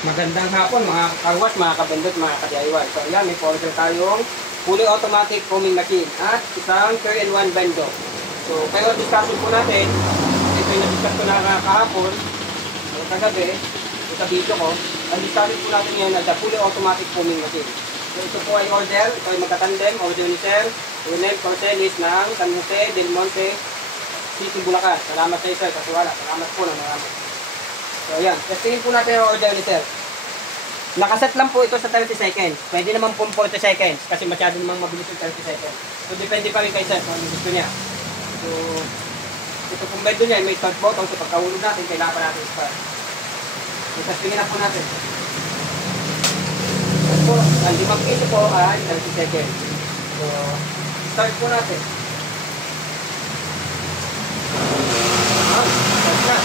Magandang hapon mga kawat, mga kabandot, mga ka-DIY. So yan, may order tayong fully automatic foaming machine at isang 3-in-1 bendo. So pero discussion po natin, ito yung na-discuss ko na kahapon, kagabi, sa video ko, ang discussion po natin ngayon ay the fully automatic foaming machine. So ito po ay order, ito ay magkatandem, order ni Sir Ronel Corcelis ng San Jose del Monte, City, Bulacan. Salamat sa Sir, kasiwala. Salamat po ng marami. So ayan, testingin po natin yung order ni Sir. Nakaset lang po ito sa 30 seconds. Pwede naman po 40 seconds kasi masyado namang mabilis yung 30 seconds. So depende pa rin kay Sir kung ano gusto niya. So ito pong bendo niya, may start button. So pagkahulog natin, kailangan pa natin start. So testingin na po natin. So po, ang 5 piso po ay 30 seconds. So start po natin. Start na.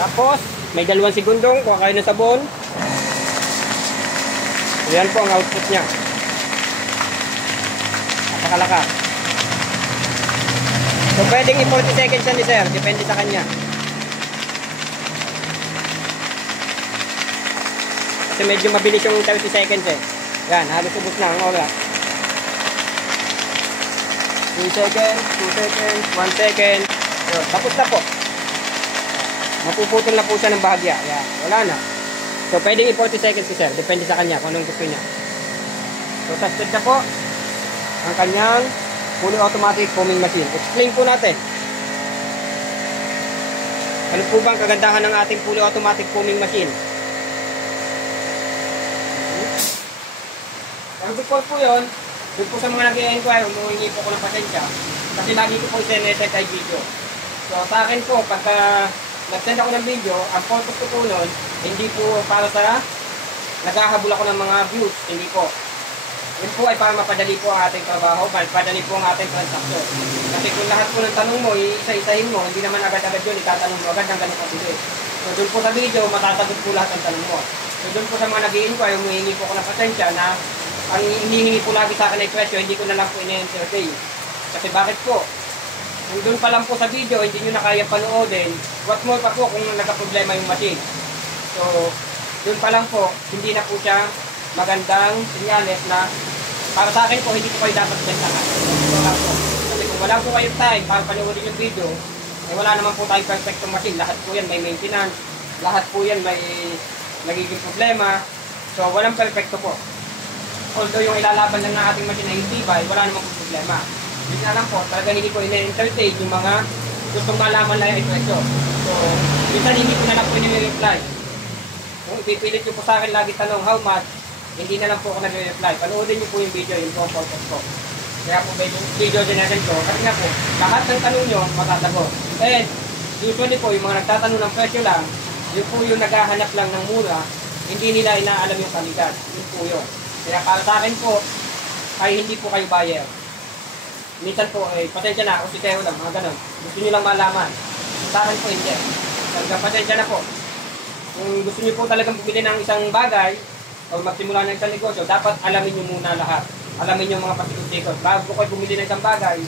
Tapos, may 2 segundong kuha kayo ng sabon. Ayan po ang output niya. Napakalakas. So, pwedeng i-40 seconds yan ni Sir. Depende sa kanya. Kasi medyo mabilis yung 30 seconds eh. Yan, halos ubos na ang oras. 3 seconds, 2 seconds, 1 second. So, tapos na po. Mapuputol na po siya ng bahagya. Yan, wala na. So, pwedeng i-40 seconds si Sir. Depende sa kanya kung anong gusto niya. So, tested na po ang kanyang fully automatic foaming machine. Explain po natin. Ano po bang kagandahan ng ating fully automatic foaming machine? Ang before po yun, doon po sa mga nag-i-enquire, umuhingi po ko ng pasensya. Kasi lagi ko po isineset ay video. So, sa akin po, pagka nag-send ako ng video, ang purpose ko po nun, hindi po para sa naghahabol ako ng mga views, hindi po. Yun po ay para mapadali po ang ating trabaho, mapadali po ang ating transaction. Kasi kung lahat po ng tanong mo, isa-isahin mo, hindi naman agad-agad yun, itatanong mo agad ng ganito kabilis. So doon po sa video, matasagot po lahat ng tanong mo. So doon po sa mga nag-i-inquire, humihingi po ko ng pasensya na ang hinihingi po lagi sa akin ay presyo, hindi ko na lang po ini-entertain. Kasi bakit po? Kung doon pa lang po sa video, hindi nyo na kaya panoodin, what more pa po kung nagka-problema yung machine. So, doon pa lang po, hindi na po siya magandang senyales na para sa akin po, hindi ko kayo dapat bentahan. So, lang po. Kasi kung wala po kayong time para panoodin yung video, eh wala naman po tayong perfectong machine. Lahat po yan may maintenance, lahat po yan may nagiging problema. So, walang perfecto po. Although yung ilalaban lang ng ating machine ay tibay, wala namang po problema. Hindi na lang po, talaga hindi ko ina-entertain yung mga gustong malaman lang yung presyo. So, minsan hindi ko na lang po nire-reply. Kung ipipilit nyo po sa akin lagi tanong how much, hindi na lang po ako nagre-reply. Panoodin nyo po yung video, yung purpose ko. Kaya po video dinadal ko, kasi nga po, lahat ng tanong nyo, matasagot. And usually po, yung mga nagtatanong ng presyo lang, yun po yung naghahanap lang ng mura, hindi nila inaalam yung kalidad. Yun po yun. Kaya para sa akin po, ay hindi po kayo buyer. Minsan po, pasensya na, ako si Teo lang, mga ganun. Gusto nyo lang malaman. Sa akin po, hindi. Talagang pasensya na po. Kung gusto nyo po talagang bumili ng isang bagay, o magsimula ng isang negosyo, dapat alamin nyo muna lahat. Alamin nyo mga pasikot-sikot. Bago kayo bumili ng isang bagay,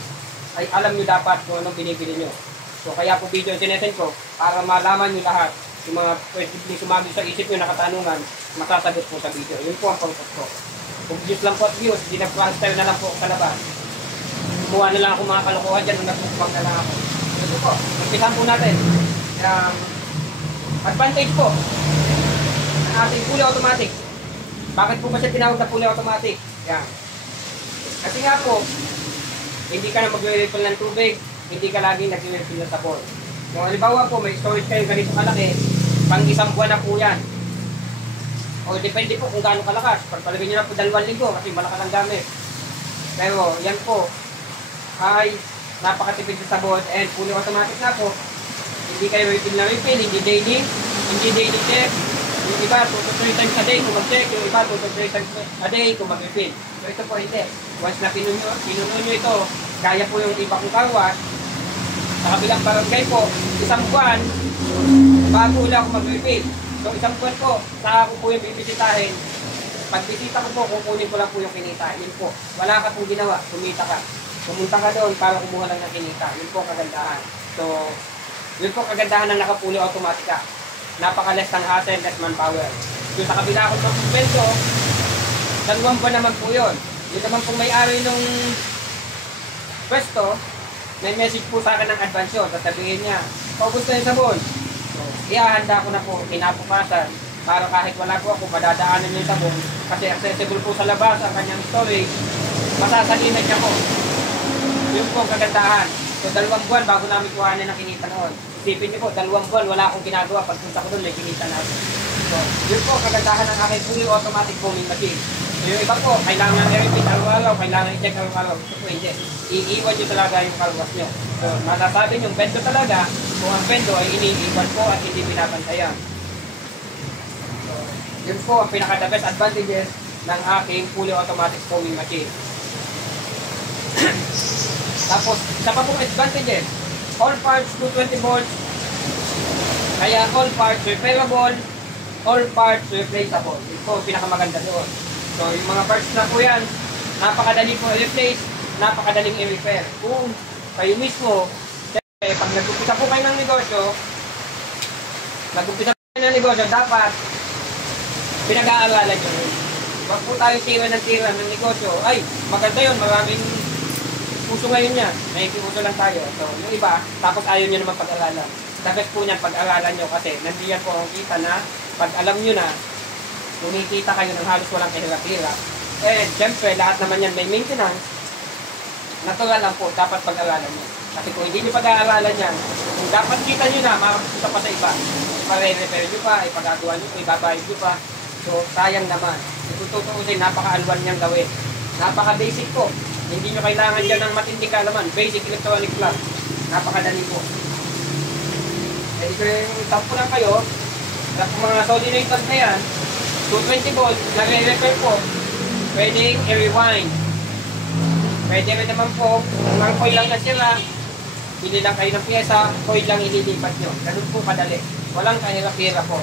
ay alam nyo dapat kung anong binibili nyo. So, kaya po video sinesen ko, para malaman nyo lahat. Yung mga pwede sumagi sa isip nyo na katanungan, masasagot po sa video. Yun po ang purpose ko. Kung views lang po at views, hindi na-transfer na lang po sa labas. Kumuha na lang ako mga kalokohan dyan, nagpupag na lang ako. Ito po, magpisahan po natin. Advantage po ng ating fully automatic. Bakit po ba siya tinawag na fully automatic? Yan. Kasi nga po, hindi ka na magre-refill ng tubig, hindi ka lagi nagre-refill ng sabon. Kung halimbawa po, may storage kayo ganito kalaki, pang 1 buwan na po yan. O depende po kung gaano kalakas. Pagpalagay nyo na po 2 linggo kasi malakas ang gamit. Pero yan po, ay napakatipid sa sabon and fully automatic na po. Hindi kayo refill na refill, hindi daily check. Yung iba, 2 to 3 times a day kung mag-check. Yung iba, 2 to 3 times a day kung mag-refill. So ito po hindi. Once na pinuno nyo ito, kaya po yung iba kong karwas. Sa kabilang barangay po, 1 buwan, bago lang ako mag-refill. So 1 buwan po, saka ko po yung bibisitahin. Pag bisita ko po, kukunin ko lang po yung kinita. Yun po, wala ka pong ginawa, kumita ka. Pumunta ka doon para kumuha lang ng kinita. Yun po kagandahan. So, yun po kagandahan ng naka-fully automatic ka. Napaka-less ng hassle, less manpower. Yung sa kabila ko ng kwento, 2 buwan naman po yun. Yun naman pong may-ari nung pwesto, may message po sa akin ng advance yun. Sasabihin niya, paubos na yung sabon. So, ihahanda ko na po, kinabukasan, para kahit wala po ako, madadaanan yung sabon. Kasi accessible po sa labas ang kanyang storage, masasalinan niya po. Yun po ang kagandahan. So, 2 buwan bago namin kuhanin ang kinita noon. Isipin niyo po, 2 buwan, wala akong ginagawa. Pagpunta ko doon, may kinita na ako. So, yun po, kagandahan ng aking fully automatic foaming machine. So, yung iba po, kailangan i-repeat araw-araw, kailangan i-check araw-araw. Ito po, hindi. Iiwan nyo talaga yung kalwas nyo. So, masasabi nyo, bendo talaga, kung ang bendo ay iniiwan po at hindi binabantayan. So, yun po ang pinaka-the best advantages ng aking fully automatic foaming machine. Tapos, isa pa pong advantages, all parts 220 volts, kaya all parts repairable, all parts replaceable. Ito po pinakamaganda doon. So, yung mga parts na po yan, napakadali po i-replace, napakadaling i-repair. Kung kayo mismo, pag nag-umpisa po kayo ng negosyo, dapat pinag-aaralan nyo. Huwag po tayo tira ng negosyo. Ay, maganda yun, maraming puso ngayon yan. Nakikiuso lang tayo. So, yung iba, tapos ayaw nyo naman pag-aralan. The best po niyan pag-aralan nyo kasi nandiyan po ang kita na pag alam nyo na, kumikita kayo ng halos walang kahirap-hirap. Eh, siyempre, lahat naman yan may maintenance. Natural lang po, dapat pag-aralan nyo. Kasi kung hindi nyo pag-aaralan yan, kung dapat kita nyo na, makapunta pa sa iba. Ipare-repair nyo pa, ipagagawa nyo pa, ibabayad nyo pa. So, sayang naman. Itututusin, napaka-alwan niyang gawin. Napaka-basic po. Hindi nyo kailangan dyan ng matinding kaalaman. Basic electronic lang. Napakadali po. Eh, kung tampo lang kayo, at mga solenoid na yan, 220 volts, nare-repair po. Pwedeng i-rewind. Pwede rin naman po, kung ang coil lang nasira, bili lang kayo ng pyesa, coil lang ililipat nyo. Ganun po kadali. Walang kahirap-hirap po.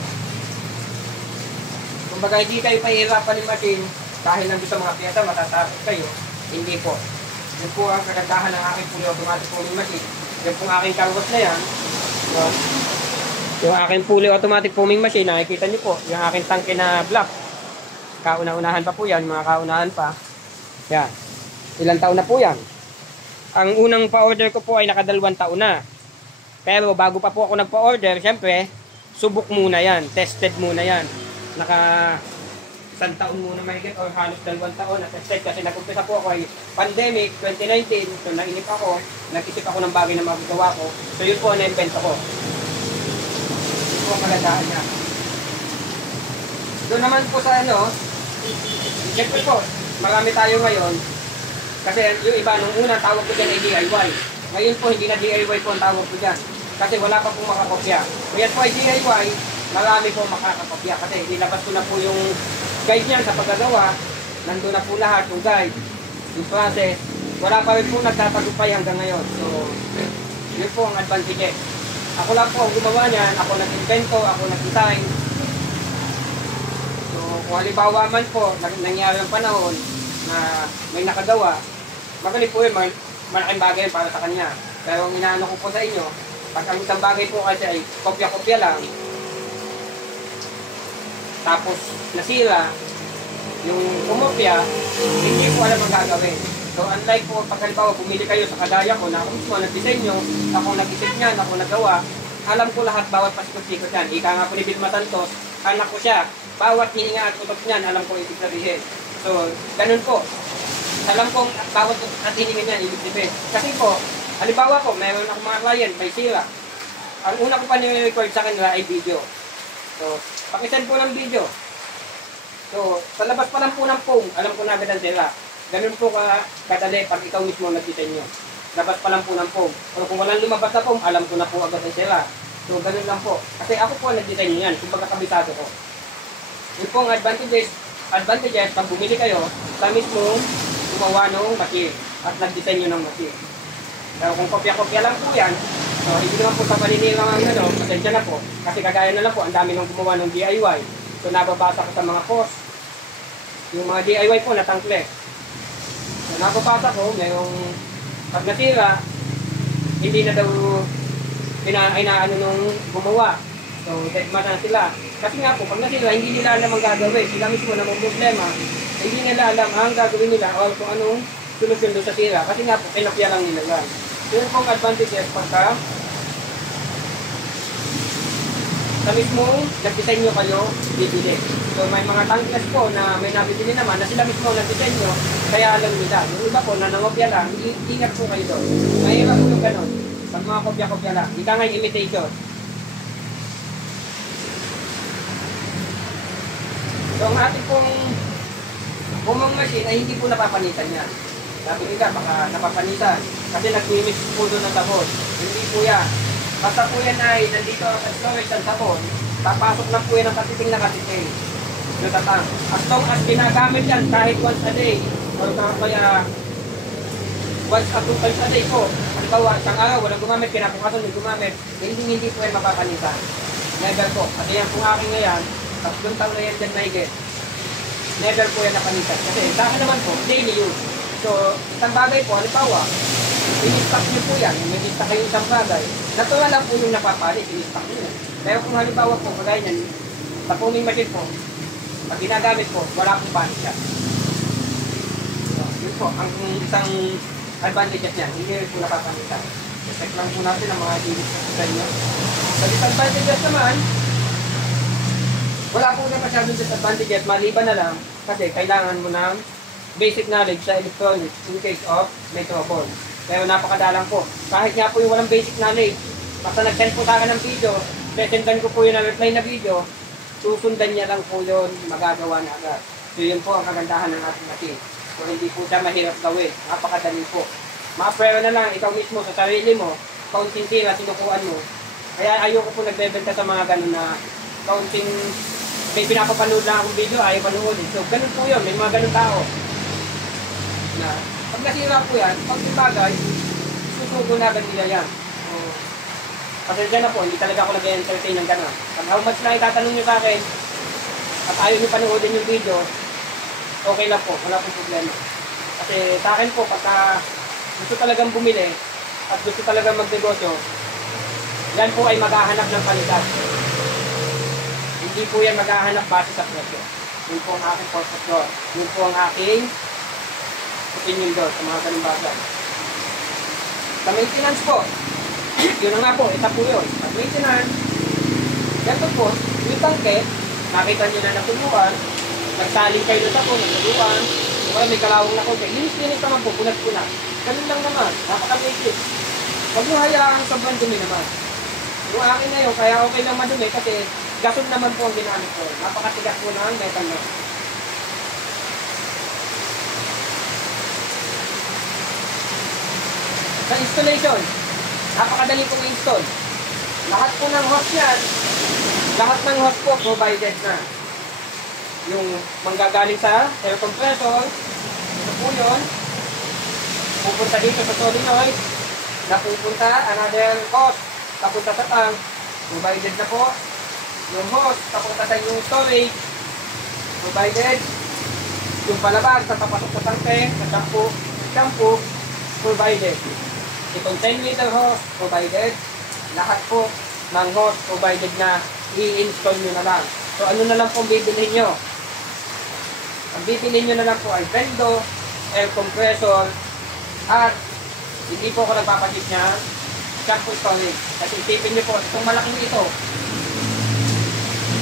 Kung baga hindi kayo pahirapan ng machine, dahil lang sa mga pyesa, matatapos kayo, hindi po. Yan po ang kagandahan ng aking fully automatic foaming machine. Yan po ang aking carwash na yan. So, yung aking fully automatic foaming machine, nakikita nyo po, yung aking tangke na black. Kauna-unahan pa po yan, mga kaunahan pa. Yan. Ilang taon na po yan. Ang unang pa-order ko po ay naka2 taon na. Pero bago pa po ako nagpa-order, syempre, subok muna yan, tested muna yan. Naka 1 taon muna mahigit or halos 2 taon na tested kasi nag-umpisa po ako ay pandemic 2019. So nainip ako, nag-isip ako ng bagay na magagawa ko. So yun po ang na-invento ko. Yun po ang kagandahan niya. Doon naman po sa ano, siyempre po, marami tayo ngayon. Kasi yung iba, nung una tawag ko dyan ay DIY. Ngayon po, hindi na DIY po ang tawag ko dyan. Kasi wala pa pong makakopya. Kung yan po ay DIY, marami po makakopya. Kasi nilabas ko na po yung guide niyan sa paggagawa. Nandun na po lahat yung guide, yung process. Wala pa rin po nagtatagumpay hanggang ngayon. So, yun po ang advantage. Ako lang po ang gumawa niyan. Ako nag-invento, ako nag-design. So, kung halimbawa man po, nangyari ang panahon na may nakagawa, magaling po yun, malaking bagay para sa kanya. Pero ang inaano ko po sa inyo, pag ang isang bagay po kasi ay kopya-kopya lang, tapos nasira, yung kumopya, hindi po alam ang gagawin. So unlike po, pag halimbawa bumili kayo sa kagaya ko, na ako mismo nag-disenyo, ako nag-isip niyan, ako nagawa, alam ko lahat bawat pasikot-sikot yan. Ika nga po ni Vilma Santos, anak ko siya, bawat hininga at utot niyan, alam ko ibig sabihin. So, ganun po. Alam kong bawat at hininga niyan, ibig sabihin. Kasi po, halimbawa po, meron akong mga client, may sira. Ang una ko pa nire-record sa kanila ay video. So, pakisend po ng video. So, sa labas pa lang po ng foam, alam ko na agad ang sira. Ganun po kadali pag ikaw mismo nag-disenyo. Labas pa lang po ng foam. Pero kung walang lumabas na foam, alam ko na po agad ang sira. So, ganun lang po. Kasi ako po nag-disenyo yan, kung kabisado ko. Yun po ang advantages, pag bumili kayo, sa mismo gumawa ng machine at nag-disenyo ng machine. Pero kung kopya-kopya lang po yan, so hindi naman po sa paninira ang ano, pasensya na po. Kasi kagaya na lang po, ang dami nang gumawa ng DIY. So nababasa ko sa mga post, yung mga DIY po natangkle. So nababasa ko, mayroong pag nasira, hindi na daw inaano nung gumawa. So deadman na sila. Kasi nga po, pag nasira, hindi nila alam ang gagawin. Sila mismo na may problema, hindi nila alam ang gagawin nila o kung anong solusyon doon sa sira. Kasi nga po, kinopya lang nila yan. Yun pong advantages pagka sa mismong nag-design nyo kayo bibili. So may mga tankless po na may nabibili naman na sila mismo nag-design nyo, kaya alam nila. Yung iba po na nangopya lang, ingat po kayo doon. Mahirap po yung ganun. Pag mga kopya-kopya lang, hindi ka nga imitation. So ang ating pong bumang machine ay hindi po napapanitan yan. Sabi nila, baka napapanitan. Kasi nag-mimix po doon ng sabon. Hindi po yan. Basta po yan ay nandito sa storage ng sabon, papasok lang po yan ang katiting na katiting. Yung tatang. As long as ginagamit yan kahit once a day, or kaya once a 2 times a day po. Halimbawa, isang araw, walang gumamit, kinabukasan yung gumamit, hindi po yan mapapanitan. Never po. Kasi yan po aking ngayon, 3 taon na yan dyan maigit. Never po yan napanitan. Kasi sa akin naman po, daily use. So, isang bagay po, halimbawa, in-stock nyo po yan, may in-stock kayo isang bagay, natural lang po yung napapalit, in-stock nyo. Pero kung halimbawa po, kagaya nyan, sa foaming machine po, pag ginagamit po, wala pong panik siya. So, yun po, ang isang advantages niyan, hindi rin po napapanitan. Check lang po natin ang mga dilis sa inyo. Sa disadvantages naman, wala po na masyadong disadvantages, maliban na lang kasi kailangan mo ng basic knowledge sa electronics in case of may trouble. Pero napakadalang po. Kahit nga po yung walang basic knowledge, basta nag-send po sa akin ng video, presentan ko po yung na-reply na video, susundan niya lang po yun, magagawa na agad. So yun po ang kagandahan ng ating machine. So hindi po siya mahirap gawin, napakadali po. Ma-prepare na lang ikaw mismo sa sarili mo, kaunting tira, sinukuan mo. Kaya ayoko po nagbebenta sa mga ganun na kaunting may pinapapanood lang akong video, ayaw panoodin. So, ganun po yun. May mga ganun tao. Na, pag nasira po yan, pag bagay, susugo na agad nila yan. So, pasensya na po, hindi talaga ako nag-entertain ng ganun. Pag how much na itatanong nyo sa akin, at ayaw nyo panoodin yung video, okay lang po, wala pong problema. Kasi sa akin po, pagka gusto talagang bumili, at gusto talagang magnegosyo, yan po ay maghahanap ng palitan. Hindi po yan maghahanap base sa presyo. Yun po ang aking purpose doon. Yun po ang aking opinion doon sa mga ganung bagay. Sa maintenance po, yun na nga po, isa po yun. Sa maintenance, ganito po, yung tangke, nakita nyo na natuluan, nagsaling kayo na po, natuluan, kaya may kalawang na konti, linis naman po, punat-punat. Ganun lang naman, napaka-basic. Huwag nyo hayaan sobrang dumi naman. Yung akin na yun, kaya okay lang madumi kasi gasol naman po ang ginamit ko. Napakatigas po ng metal na. Sa installation, napakadali pong install. Lahat po ng hose yan, lahat ng hose po provided na. Yung manggagaling sa air compressor, ito po yun. Pupunta dito sa solenoid, napupunta another hose, papunta sa tank, provided na po. Yung hose, papunta sa yung storage, provided. Yung palabas, papasok sa tangke, sa shampoo, provided. Itong 10 liter hose, provided. Lahat po ng hose, provided na i-install nyo na lang. So ano na lang pong bibilhin nyo? Ang bibilhin nyo na lang po ay vendo, air compressor, at hindi po ako nagpapagit niya, shampoo storage. Kasi isipin nyo po, itong malaking ito,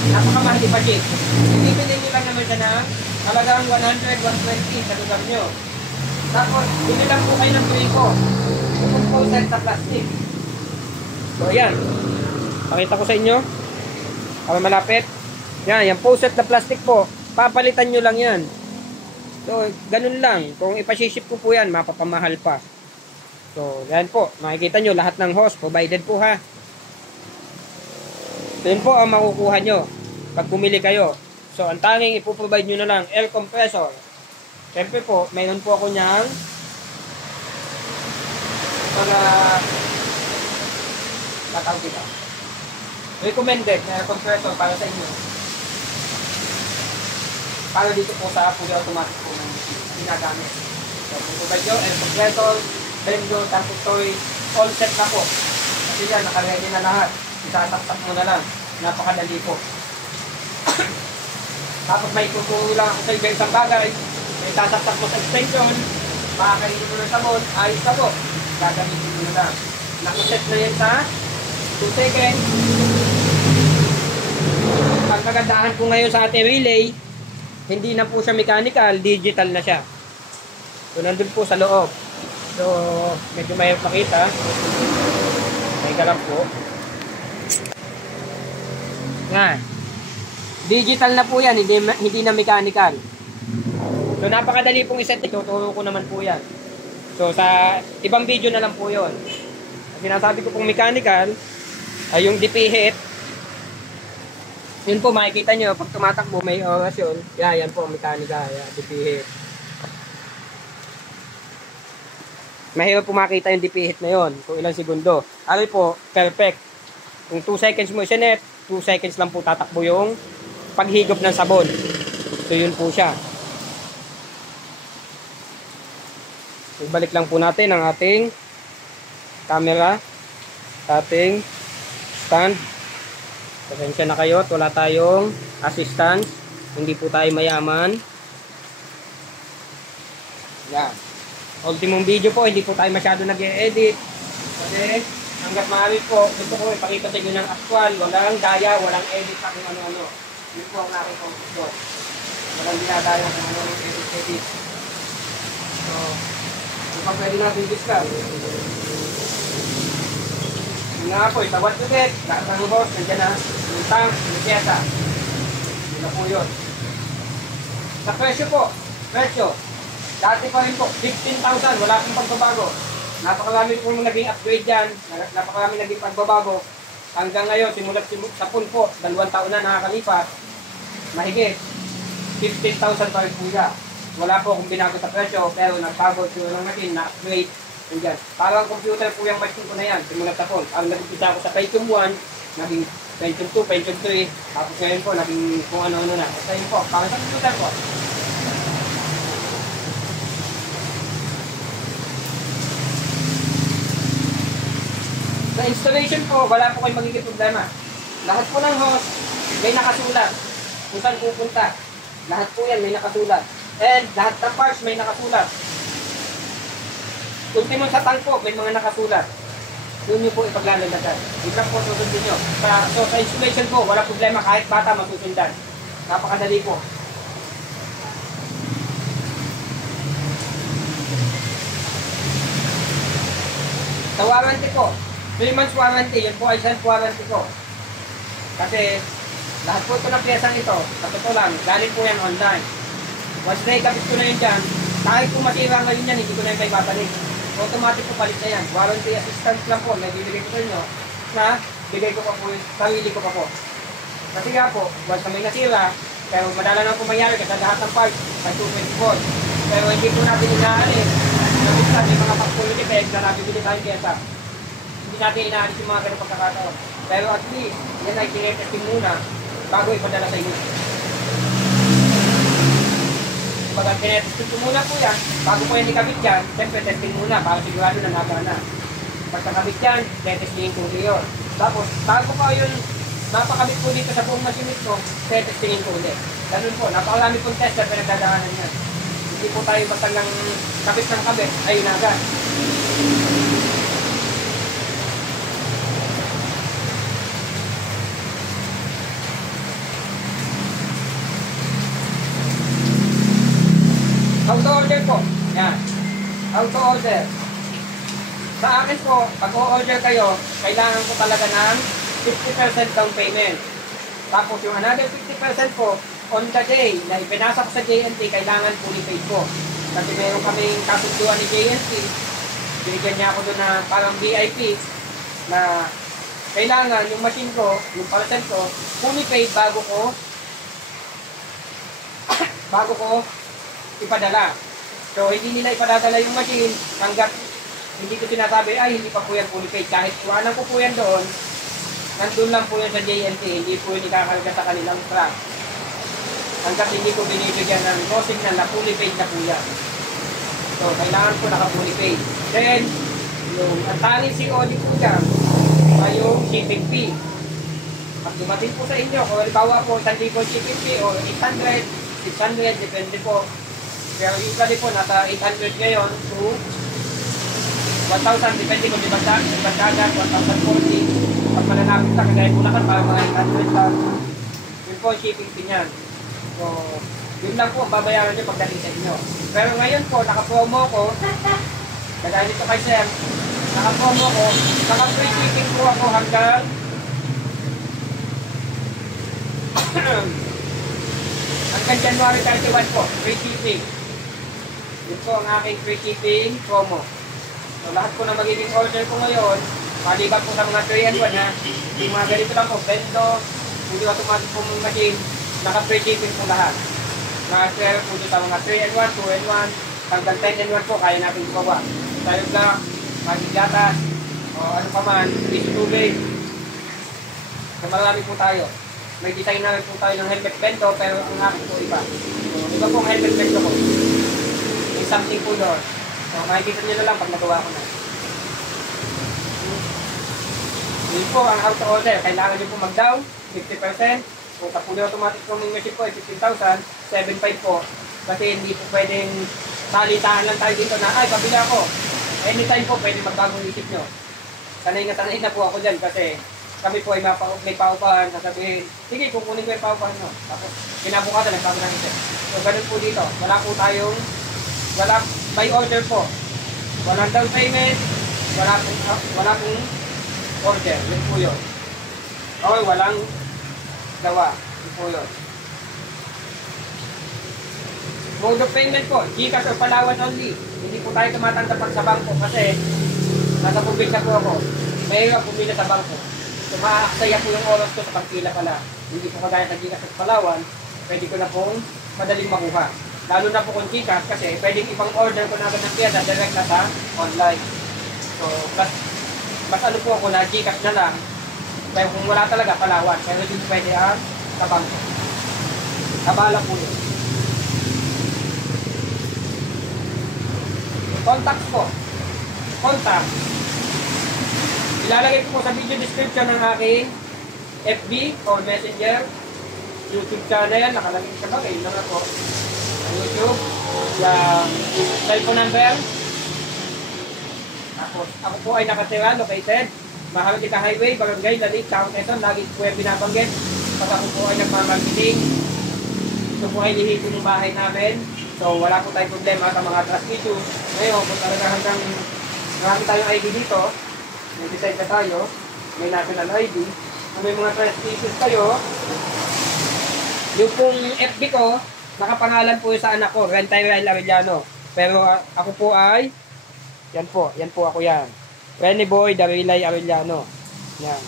napakamahal ipagit. Ibibilhin nyo lang naman siya na halagang 100, 120 sa lugar nyo. Tapos, bili lang po kayo ng priko. Kung po sa plastic. So, ayan. Pakita ko sa inyo. Kami malapit. Yan, yung poset na plastic po. Papalitan nyo lang yan. So, ganun lang. Kung ipasiship ko po yan, mapapamahal pa. So, yan po. Makikita nyo, lahat ng hose, provided po ha. So, yun po ang makukuha nyo pag bumili kayo. So, ang tanging ipoprovide nyo na lang, air compressor. Siyempre po, mayroon po ako niyang mga matawag dito. Recommended na air compressor para sa inyo. Para dito po sa fully automatic po ng ginagamit. So, provide nyo, air compressor, vendo, shampoo storage, all set na po. Kasi yan, nakaready na lahat. Isasaksak mo na lang. Napakadali po. Tapos may tutulong lang ako sa isang bagay. May sasaksak mo sa extension, makakainin mo ng sabon, ayos na po. Gagamitin mo na. Nakaset na yan sa 2 seconds. Ang kagandahan po ngayon sa ating relay, hindi na po siya mechanical, digital na siya. So, nandun po sa loob. So, medyo mahirap makita. May lang po. Yan. Digital na po yan, hindi na mechanical. So, napakadali pong iset. Ituturo ko naman po yan. So, sa ibang video na lang po yun. Ang sinasabi ko pong mechanical, ay yung DP hit. Yun po, makikita nyo, pag tumatakbo, may oras yun. Yan po, mechanical, DP hit. Mahirap po makita yung DP hit na yun, kung ilang segundo. Ano po, perfect. Kung 2 seconds mo isinet, 2 seconds lang po tatakbo yung paghigop ng sabon. So, yun po siya. Ibalik lang po natin ang ating camera, ating stand. Pasensya na kayo at wala tayong assistance. Hindi po tayo mayaman. Yan. Ultimong video po, hindi po tayo masyado nag-e-edit. Kasi hanggat maaari po, gusto ko ipakita sa inyo ng actual. Walang daya, walang edit sa kung ano-ano. Yun po ang aking conclusion. Walang dinadaya kung ano-ano edit. So, ito pa pwede natin discuss. Yun nga po, itawad ulit. Lahat ng hose, nandiyan na. Yung tank, yung pyesa. Yun na po yun. Sa presyo po, dati pa rin po, 15,000, wala pong pagbabago. Napakarami po naging upgrade yan, napakarami naging pagbabago. Hanggang ngayon, simulat sa pool po, 2 taon na nakakalipas, mahigit, 15,000 pa rin po yan. Wala po akong binago sa presyo, pero nagbago siya ng machine, na-upgrade. Yan. Parang computer po yung machine ko na yan, simulat sa pool. Ang nag-upisa ako sa Pentium 1, naging Pentium 2, Pentium 3, tapos ngayon po, naging kung ano-ano na. Basta yun po, parang sa computer po. Sa installation po, wala po kayong magiging problema. Lahat po ng hose, may nakasulat. Kung saan pupunta. Lahat po yan, may nakasulat. And lahat ng parts, may nakasulat. Ultimo sa tank po, may mga nakasulat. Doon nyo po ipaglalagatan. Ito po susundin nyo. So sa installation po, wala problema. Kahit bata, masusundan. Napakadali po. Sa warranty po, 3 months warranty, yun po ay self-warranty ko. Kasi lahat po ito ng piyesang ito, sa totoo lang, galing po yan online. Once na ikapit ko na yun dyan, kahit kung masira ngayon yan, hindi ko na yung may babalik. Automatic po palit na yan. Warranty assistance lang po, nagbibigay ko sa inyo, na bigay ko pa po, sarili ko pa po. Kasi nga po, once na may nasira, pero madala na po mangyari kasi lahat ng parts ay 224. Pero hindi po natin inaalis. Nabisan may mga pag-full effect na nabibili tayong pyesa. Hindi natin inaalis yung mga ganong pagkakataon. Pero at least, yan ay tinetesting muna bago ipadala sa inyo. Pag tinetesting ko muna po yan, bago po yan ikabit yan, siyempre testing muna para sigurado na nagana. Pagkakabit yan, tetestingin ko ulit. Tapos, bago pa yun, napakabit po dito sa buong machine mo, tetestingin ko ulit. Ganun po, napakarami pong tester na nagdadaanan yan. Hindi po tayo basta ng kabit ng kabit, ay nagan. How to order po. Yan. How to order. Sa akin po, pag o-order kayo, kailangan ko talaga ng 50% down payment. Tapos yung another 50% po, on the day na ipinasa ko sa JNT, kailangan fully paid po. Kasi meron kaming kasunduan ni JNT, binigyan niya ako doon na parang VIP, na kailangan yung machine ko, yung parcel ko, fully paid bago ko ipadala. So, hindi nila ipadadala yung machine hanggat hindi ko sinasabi, ay, hindi pa po yan fully paid. Kahit iwanan ko po yan doon, nandun lang po yan sa JNT, hindi po yun ikakarga sa kanilang truck. Hanggat hindi ko binibigyan ng costing na fully paid na po yan. So, kailangan po naka-fully paid. Then, yung ang tali COD po dyan, ay yung shipping fee. Pag dumating po sa inyo, kung halimbawa po 1,000 shipping fee o 800, 600, depende po. Pero usually po, nasa 800 ngayon to 1,000, depende kung di bagdagan, 1,040. Pag malalapit na, kagaya po na kan, para mga 800 lang. Yun po ang shipping fee niyan. So, yun lang po, babayaran nyo pagdating sa inyo. Pero ngayon po, naka-promo ko, kagaya nito kay Sir, naka-promo ko, naka-free shipping po ako hanggang hanggang January 31 po, free shipping. Yun po ang aking free shipping promo. So, lahat po na magiging order ko ngayon, maliban po sa mga 3-in-1 ha, yung mga ganito lang po, bento, hindi automatic po mga machine, naka-free shipping po lahat. Mga po sa mga 3-in-1, 2-in-1, hanggang 10-in-1 po, kaya natin gawa. Tayo black, maging gatas, o ano pa man, piso tubig. So, marami po tayo. May design na po tayo ng helmet bento, pero ang akin po iba. So, iba po ang helmet bento ko. May something po doon. So, makikita nyo na lang pag nagawa ko na. Yun po ang how to order. Kailangan nyo po mag-down, 50%. Kung kapuli automatic roaming machine po ay 15,000, 7.5 po. Kasi hindi po pwedeng salitaan lang tayo dito na, ay, pabila ako. Anytime po, pwede magbagong isip nyo. Sanay na po ako dyan kasi kami po ay may paupahan, sasabihin, sige, kukunin ko yung paupahan nyo. Tapos, kinabukasan, nagbago ng isip. So, ganun po dito. Wala po tayong, by order po. Walang down payment, wala pong order. Yun po yun. Okay, walang gawa. Yun po yun. Mode of payment po, GCash or Palawan only. Hindi po tayo tumatanggap sa bangko kasi nasa probinsya po ako. Mahirap pumila sa bangko. So, maaksaya po yung oras ko sa pagpila pala. Hindi po kagaya sa GCash at Palawan, pwede ko na pong madaling makuha. Lalo na po kung GCash kasi pwedeng ibang order ko na agad ng piyasa direct na sa online. So, mas ano po ako na GCash na lang. Kaya kung wala talaga, Palawan. Pero hindi pwede sa bangko. Kabala po yun. Contact po. Contact. Ilalagay ko po sa video description ng aking FB or Messenger, YouTube channel, nakalagay sa bagay, yun lang ako. YouTube, yung cellphone number. Tapos, ako po ay nakatira, located, Maharlika Highway, Barangay, Lalit, Town, Quezon, lagi po yung binabanggit. Pag ako po ay nagmamarketing, ito po ay lihito ng bahay namin. So, wala po tayong problema sa mga trust issues. Ngayon, kung talaga hanggang marami tayong ID dito, may design na tayo, may national ID, kung may mga trust issues kayo, yung pong FB ko, nakapangalan po sa anak ko, Rentay Rael Arellano. Pero ako po ay, yan po ako yan. Renny Boy Darilay Arellano. Yan.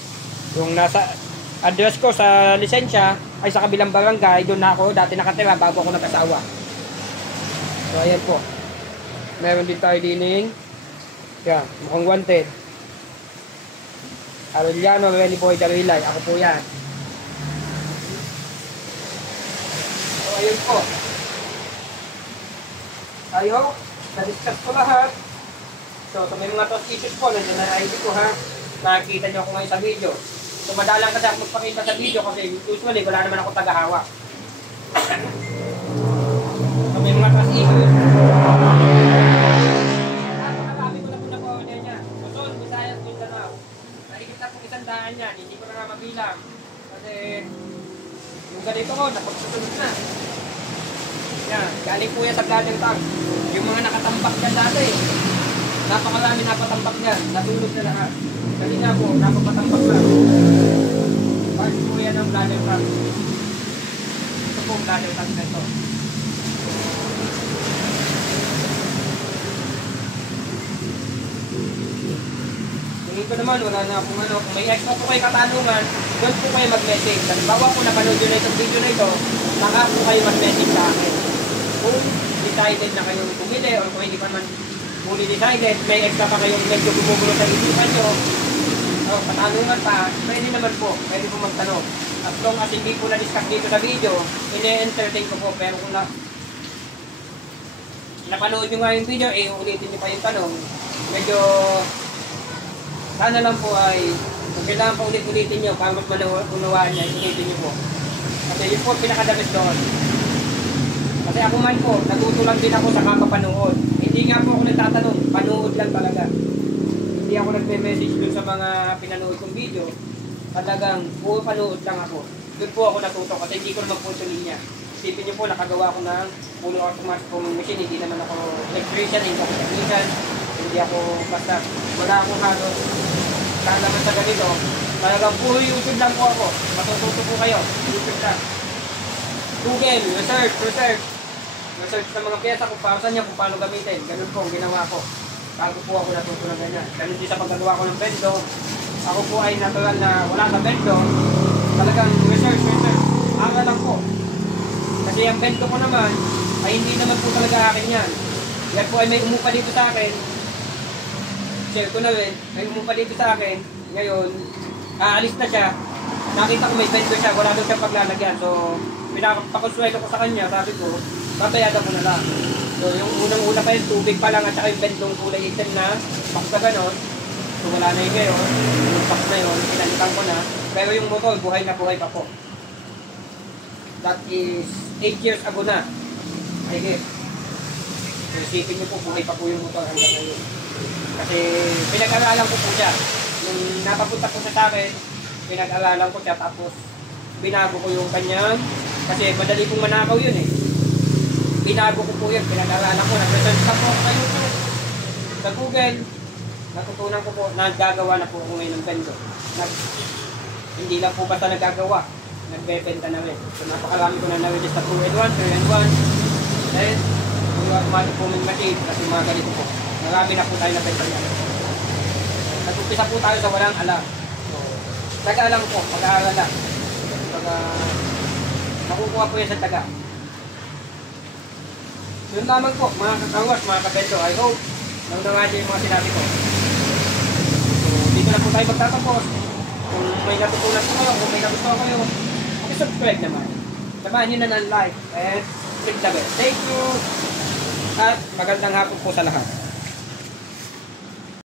Yung nasa address ko sa lisensya, ay sa kabilang barangay, doon na ako dati nakatira bago ako nag-asawa. So, ayan po. Meron din tayo dining. Yan, mukhang wanted. Arellano, Renny Boy Darilay. Ako po yan. So, ayun po. Tayo, na-discuss ko lahat. So, may mga trust issues po. Nandiyan na ID ko ha. Nakikita nyo ako ngayon sa video. So, madalang kasi ako magpakita sa video kasi usually wala naman ako tagahawak. May mga trust issues. Napakadami ko na po na-order niya. Luzon, Visayas, Mindanao. Naigit na po 100 niya. Hindi ko na nga mabilang. Kasi yung ganito ko, napagsusunod na. Yan, galing po yan sa Bladder Tag. Yung mga nakatambak dyan dati. Napakarami napatambak dyan. Natulog na lahat. Kanina po, napapatambak lang. Part po yan ng Bladder Tag. Ito po ang Bladder Tag na ito. Tingin ko naman, wala na akong ano. Kung may extra po kayo katanungan, doon po kayo mag-message. Halimbawa po napanood nyo na itong video na ito, saka po kayo mag-message sa akin. Kung decided na kayong pumili o kung hindi pa man fully decided, may extra pa kayong medyo gumugulo sa isipan nyo, o patanungan pa, pwede naman po, pwede po magtanong. As long as hindi po na-discuss dito sa video, ine-entertain ko po, pero kung napanood nyo nga yung video, ulitin nyo pa yung tanong, medyo sana lang po ay kailangan pa ulit-ulitin nyo para mas unawaan niya, ulitin nyo po. Kasi yun po pinakadamit doon. Kasi ako man po, natuto lang din ako sa kakapanood. Hindi nga po ako nagtatanong, panood lang talaga. Hindi ako nagme-message dun sa mga pinanood kong video. Talagang puro panood lang ako. Doon po ako natuto kasi hindi ko naman po ito linya. Isipin niyo po, nakagawa ko ng full automatic machine. Hindi naman ako electrician, hindi ako technician. Hindi ako basta, wala akong halos kalaman sa ganito. Talagang puro YouTube lang po ako. Matututo po kayo. YouTube lang. Google, research ng mga pyesa kung para saan niya, kung paano gamitin. Ganun po ang ginawa ko. Bago po ako natuto ng ganyan. Ganun din sa paggawa ko ng bendo. Ako po ay natural na wala sa bendo. Talagang research. Aga lang po. Kasi ang bendo ko naman, ay hindi naman po talaga akin yan. Yan po ay may umupa dito sa akin. Share ko na rin. May umupa dito sa akin. Ngayon, aalis na siya. Nakita ko may bendo siya. Wala doon siya paglalagyan. So, pinapakonsuelo ko sa kanya. Sabi ko, babayadan ko na lang. So, yung unang-una pa yung tubig pa lang at saka yung bendong kulay itim na box na gano'n. So, wala na yung ngayon. Yung box na yun, pinalitan ko na. Pero yung motor, buhay na buhay pa po. That is 8 years ago na. I guess. So, isipin niyo po, buhay pa po yung motor hanggang ngayon. Kasi pinag-aralan ko po siya. Nung napapunta po siya sa akin, pinag-aralan ko siya tapos binago ko yung kanyang, kasi madali pong manakaw yun eh. Binago ko po yun, pinag-aralan ko, nag-research ka po sa YouTube, sa Google, natutunan ko po, naggagawa na po ako ngayon ng bendo. Hindi lang po basta nagagawa, nagbebenta na rin. So napakarami ko na na-register sa 2-in-1, 3-in-1, then yung automatic po ng machine, kasi mga ganito po. Marami na po tayo na benta niya. Nag-umpisa po tayo sa walang alam. So, taga lang po, mag-aaral lang. Makukuha po yan sa taga. Yun lamang po, mga kakawas, mga kabento. I hope nangdawa niyo yung mga sinabi ko. So, dito na po tayo magtatapos. Kung may natutunan po kayo, kung may natutunan kayo, subscribe naman. Samahan nyo na ng like and click the bell. Thank you! At magandang hapon po sa lahat.